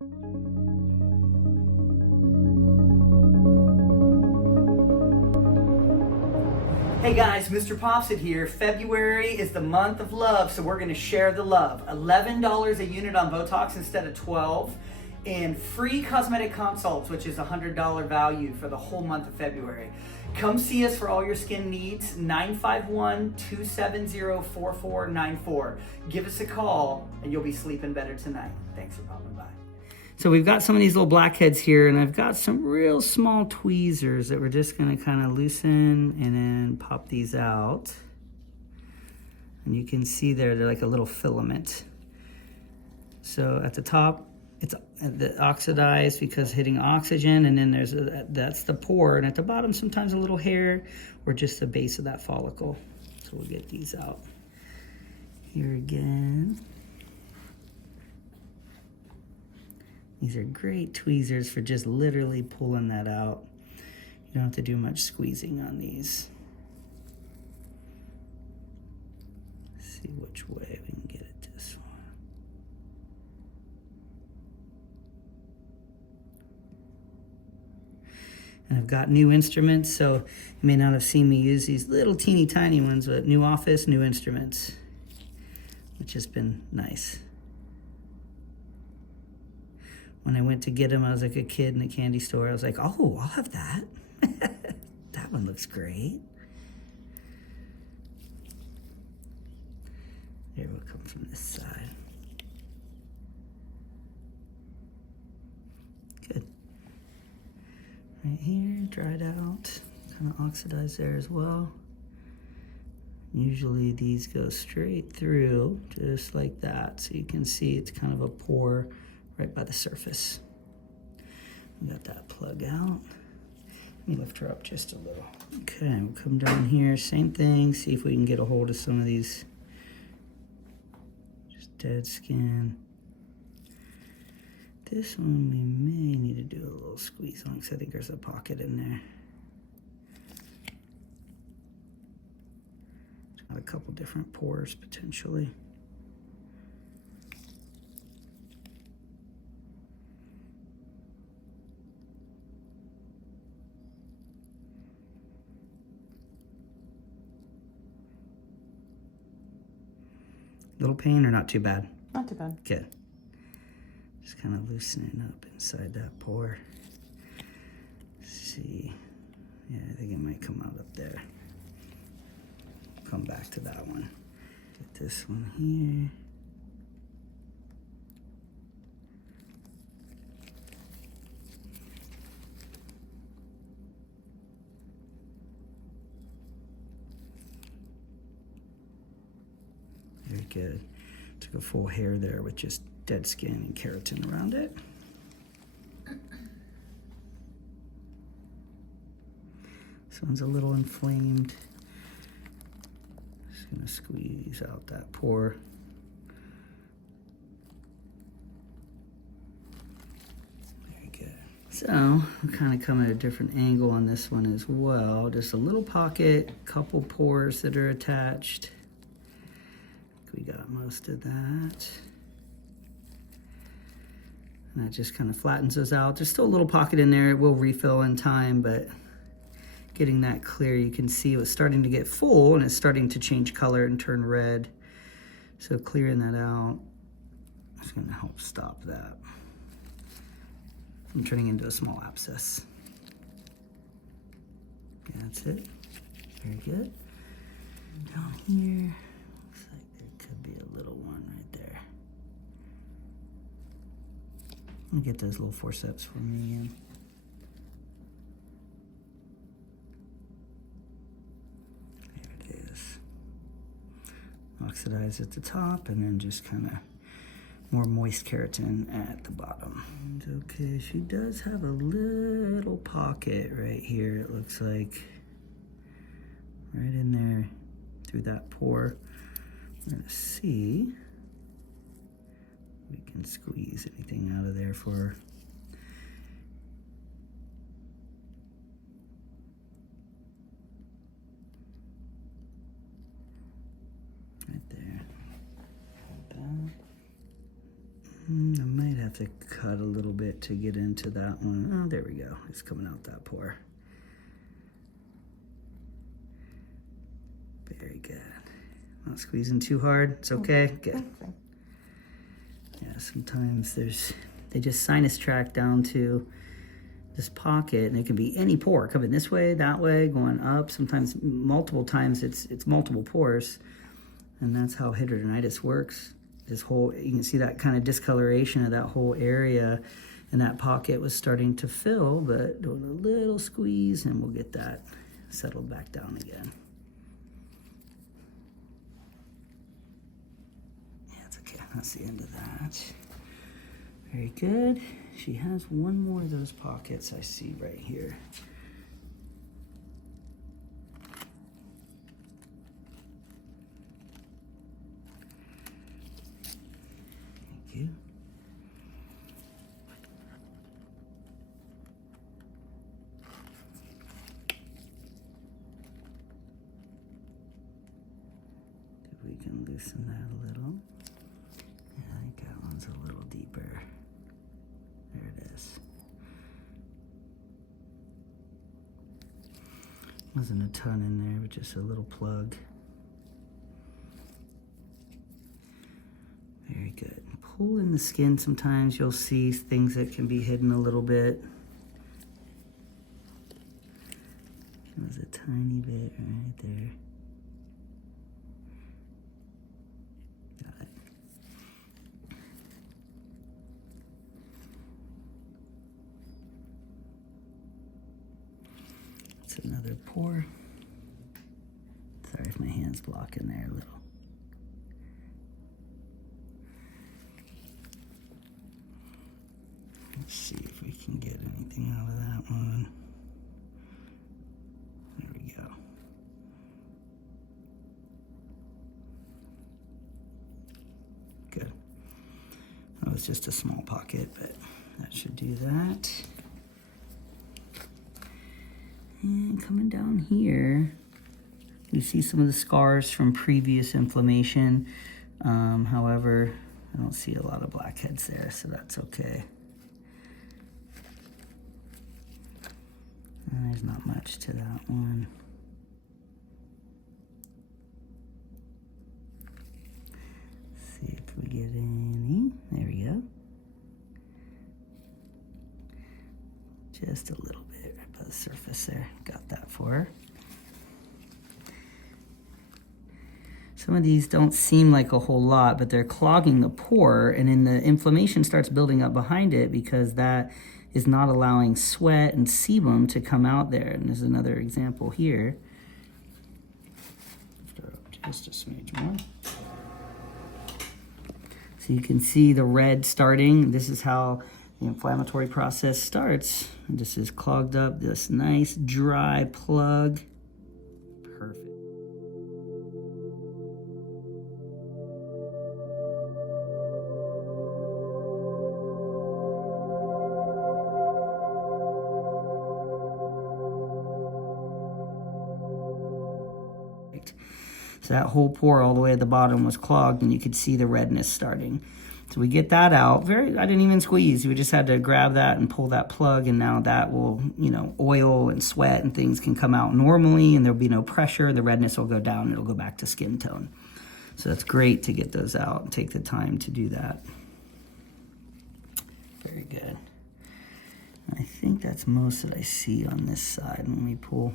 Hey guys, MrPopZit here. February is the month of love, so we're going to share the love. $11 a unit on Botox instead of $12, and free cosmetic consults, which is a $100 value for the whole month of February. Come see us for all your skin needs, 951-270-4494. Give us a call and you'll be sleeping better tonight. Thanks for popping by. So we've got some of these little blackheads here, and I've got some real small tweezers that we're just gonna kind of loosen and then pop these out. And you can see there, they're like a little filament. So at the top, it's the oxidized because hitting oxygen, and then there's that's the pore, and at the bottom sometimes a little hair or just the base of that follicle. So we'll get these out. Here again. These are great tweezers for just literally pulling that out. You don't have to do much squeezing on these. Let's see which way we can get it this one. And I've got new instruments, so you may not have seen me use these little teeny tiny ones, but new office, new instruments, which has been nice. When I went to get them, I was like a kid in a candy store. I was like, oh, I'll have that. That one looks great. Here, we'll come from this side. Good. Right here, dried out. Kind of oxidized there as well. Usually these go straight through, just like that. So you can see it's kind of a pore right by the surface. We got that plug out. Let me lift her up just a little. Okay, we'll come down here, same thing, see if we can get a hold of some of these just dead skin. This one we may need to do a little squeeze on because I think there's a pocket in there. It's got a couple different pores potentially. Little pain or not too bad? Not too bad. Good. Just kind of loosening up inside that pore. Let's see. Yeah, I think it might come out up there. Come back to that one. Get this one here. Very good. Took a full hair there with just dead skin and keratin around it. This one's a little inflamed. Just gonna squeeze out that pore. Very good. So I'm kind of coming at a different angle on this one as well. Just a little pocket, couple pores that are attached. We got most of that. And that just kind of flattens us out. There's still a little pocket in there. It will refill in time, but getting that clear, you can see it was starting to get full and it's starting to change color and turn red. So clearing that out is going to help stop that from turning into a small abscess. Okay, that's it. Very good. Down here. Could be a little one right there. Let me get those little forceps for me again. There it is. Oxidize at the top and then just kind of more moist keratin at the bottom. And okay, she does have a little pocket right here, it looks like. Right in there through that pore. We're gonna see if we can squeeze anything out of there for her. Right there. Hold that. I might have have to cut a little bit to get into that one. Oh, there we go. It's coming out that pore. Very good. Not squeezing too hard. It's okay. Good. Yeah, sometimes they just sinus tract down to this pocket, and it can be any pore coming this way, that way, going up. Sometimes multiple times it's multiple pores, and that's how hidradenitis works. This whole, you can see that kind of discoloration of that whole area, and that pocket was starting to fill, but doing a little squeeze and we'll get that settled back down again. Yeah, it's okay. That's the end of that. Very good. She has one more of those pockets I see right here. Thank you. If we can loosen that a little. Yeah, I think that one's a little deeper. There it is. Wasn't a ton in there, but just a little plug. Very good. Pull in the skin. Sometimes you'll see things that can be hidden a little bit. There's a tiny bit right there. Got it. That's another pore. Sorry if my hand's blocking there a little. Let's see if we can get anything out of that one. There we go. Good. That was just a small pocket, but that should do that. And coming down here, you see some of the scars from previous inflammation. However, I don't see a lot of blackheads there, so that's okay. And there's not much to that one. Let's see if we get any. There we go. Just a little bit right by the surface there. Got that for her. Some of these don't seem like a whole lot, but they're clogging the pore, and then the inflammation starts building up behind it because that is not allowing sweat and sebum to come out there. And there's another example here. Lift her up just a smidge more. So you can see the red starting. This is how the inflammatory process starts. And this is clogged up, this nice dry plug. Perfect. So that whole pore all the way at the bottom was clogged, and you could see the redness starting. So we get that out. I didn't even squeeze. We just had to grab that and pull that plug, and now that will, oil and sweat and things can come out normally, and there'll be no pressure. The redness will go down, and it'll go back to skin tone. So that's great to get those out and take the time to do that. Very good. I think that's most that I see on this side when we pull.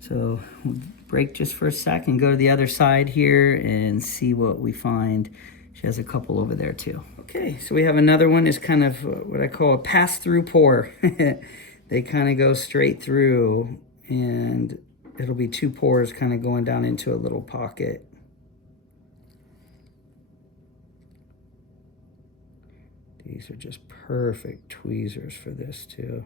So we'll break just for a sec and go to the other side here and see what we find. She has a couple over there too. Okay, so we have another one. Is kind of what I call a pass-through pore. They kind of go straight through, and it'll be two pores kind of going down into a little pocket. These are just perfect tweezers for this too.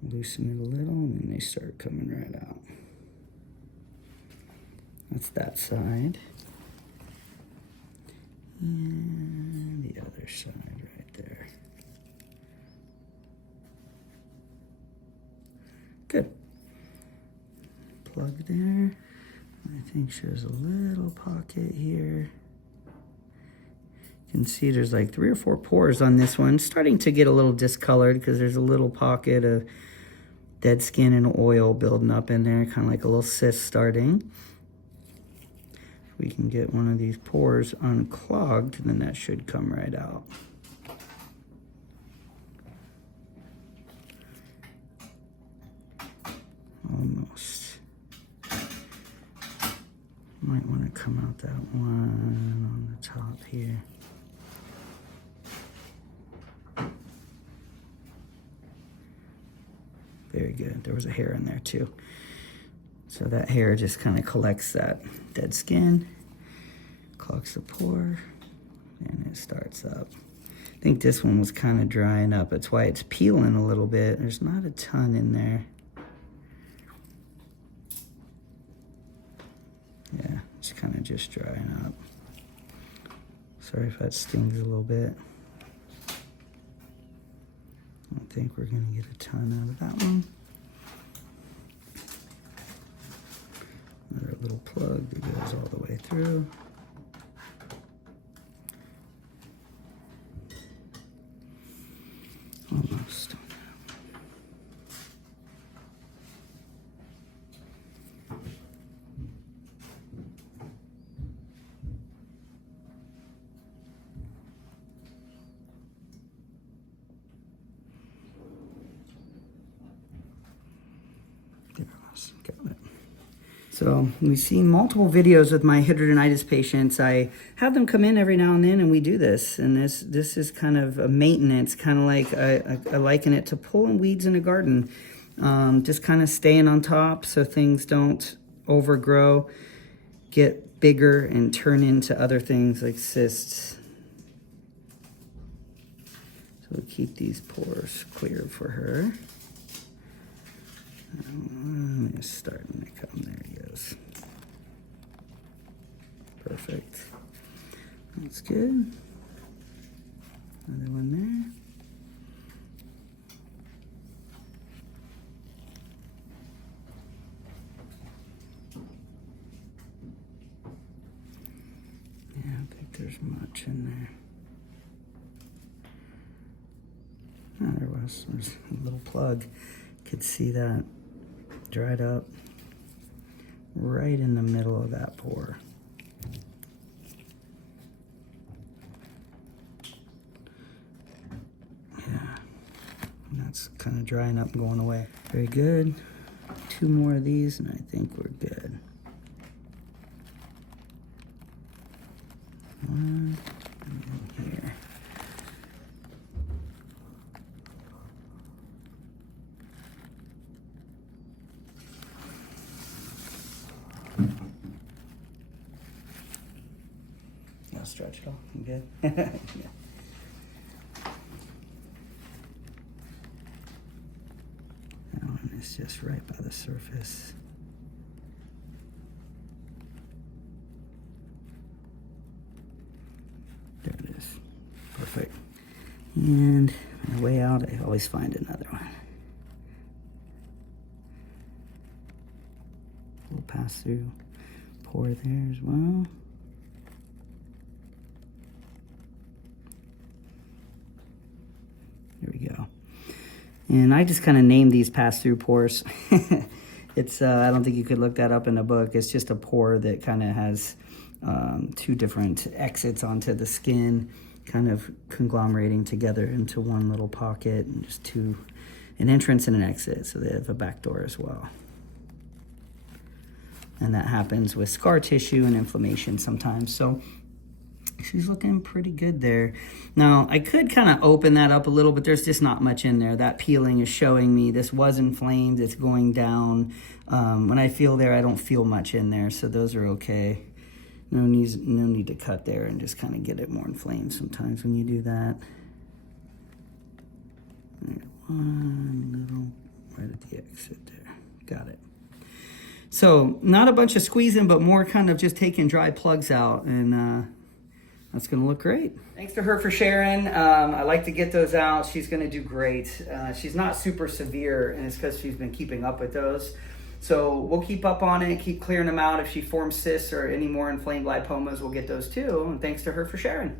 Loosen it a little, and then they start coming right out. That's that side. And the other side right there. Good. Plug there. I think there's a little pocket here. You can see there's like 3 or 4 pores on this one. It's starting to get a little discolored because there's a little pocket of dead skin and oil building up in there, kind of like a little cyst starting. If we can get one of these pores unclogged, then that should come right out. Almost. Might want to come out that one on the top here. Very good. There was a hair in there too. So that hair just kind of collects that dead skin, clogs the pore, and it starts up. I think this one was kind of drying up. That's why it's peeling a little bit. There's not a ton in there. Yeah, it's kind of just drying up. Sorry if that stings a little bit. I don't think we're going to get a ton out of that one. Another little plug that goes all the way through. Almost. Got it. So we've seen multiple videos with my hidradenitis patients. I have them come in every now and then and we do this. And this is kind of a maintenance, kind of like I liken it to pulling weeds in a garden. Just kind of staying on top so things don't overgrow, get bigger, and turn into other things like cysts. So we'll keep these pores clear for her. It's starting to come. There he goes. Perfect. That's good. Another one there. Yeah, I don't think there's much in there. Oh, there was. There's a little plug. Could see that dried up right in the middle of that pore. Yeah, and that's kind of drying up and going away. Very good. 2 more of these and I think we're good. 1 and here. I'll stretch it off. You good? Yeah. That one is just right by the surface. There it is. Perfect. And on the way out, I always find another one. We'll pass through pore there as well. There we go. And I just kind of named these pass-through pores. It's I don't think you could look that up in a book. It's just a pore that kind of has 2 different exits onto the skin, kind of conglomerating together into one little pocket, and just an entrance and an exit. So they have a back door as well. And that happens with scar tissue and inflammation sometimes. So she's looking pretty good there. Now, I could kind of open that up a little, but there's just not much in there. That peeling is showing me this was inflamed. It's going down. When I feel there, I don't feel much in there, so those are okay. No need to cut there and just kind of get it more inflamed sometimes when you do that. One little right at the exit there. Got it. So not a bunch of squeezing, but more kind of just taking dry plugs out, and that's going to look great. Thanks to her for sharing. I like to get those out. She's going to do great. She's not super severe, and it's because she's been keeping up with those. So we'll keep up on it, keep clearing them out. If she forms cysts or any more inflamed lipomas, we'll get those too. And thanks to her for sharing.